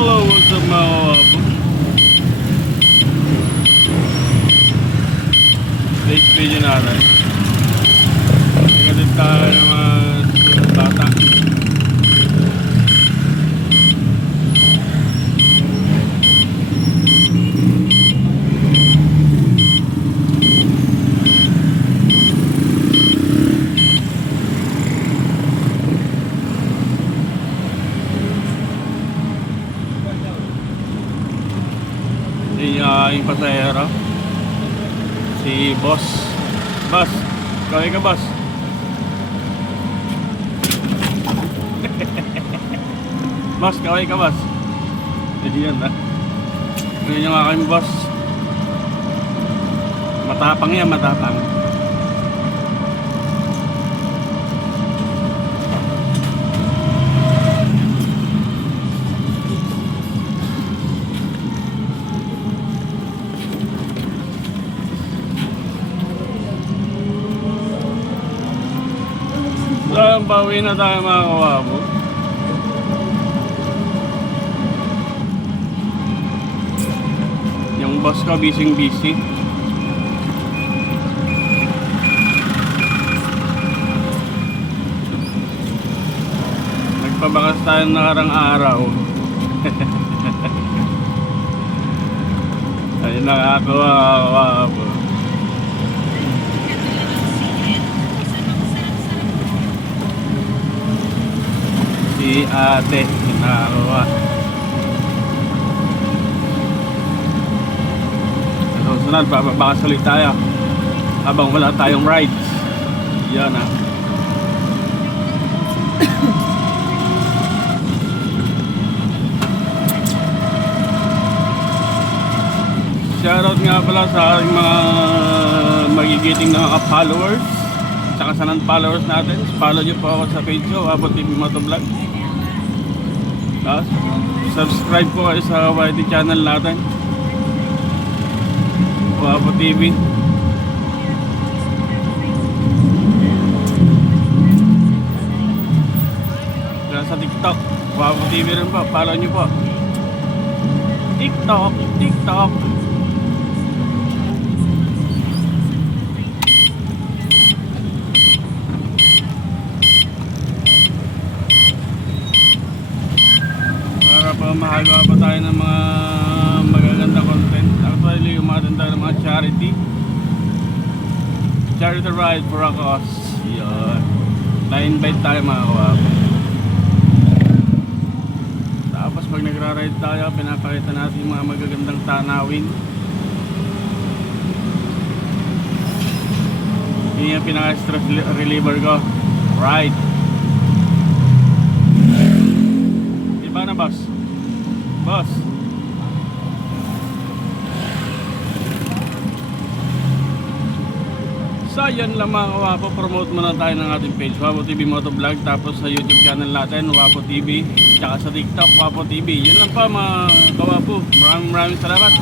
Hello, what's up mga kawapo? Today's video natin. Nagkatid tayo ng mga bata. Yung pasahero si boss. Boss, kaway ka boss. Boss, kaway ka boss. Hindi yan ha. Ganyan yung aking boss. Matapang yan, matapang. So, bawi na tayo mga kawapo. Yung boss ko busy. Nagpabakas tayo nakarang araw. Ay nakakawa mga kawapo. Si ate, nakakawa. Sa susunod, babakas ulit tayo habang wala tayong rides. Yan ha. Shoutout nga pala sa ating mga magigiting na followers, saka sa non-followers natin. Follow nyo po ako sa page ko, Wapo TV Motovlog. Subscribe po kayo sa YT channel natin, Wapo TV. Kaya sa TikTok, Wapo TV rin po, follow nyo po. TikTok para mahagawa pa tayo ng mga magaganda content. Actually, umatin tayo ng mga charity ride for a cause. Yun, na-invite tayo mga kawapo. Tapos pag nagra-ride tayo, pinapakita natin yung mga magagandang tanawin. Yun yung pinaka-stress reliever ko, ride. Diba na boss? Boss. So yan lang mga kawapo, promote muna tayo ng ating page, Wapo TV Motovlog. Tapos sa YouTube channel natin, Wapo TV. Tsaka sa TikTok, Wapo TV. Yan lang pa mga kawapo. Maraming salamat.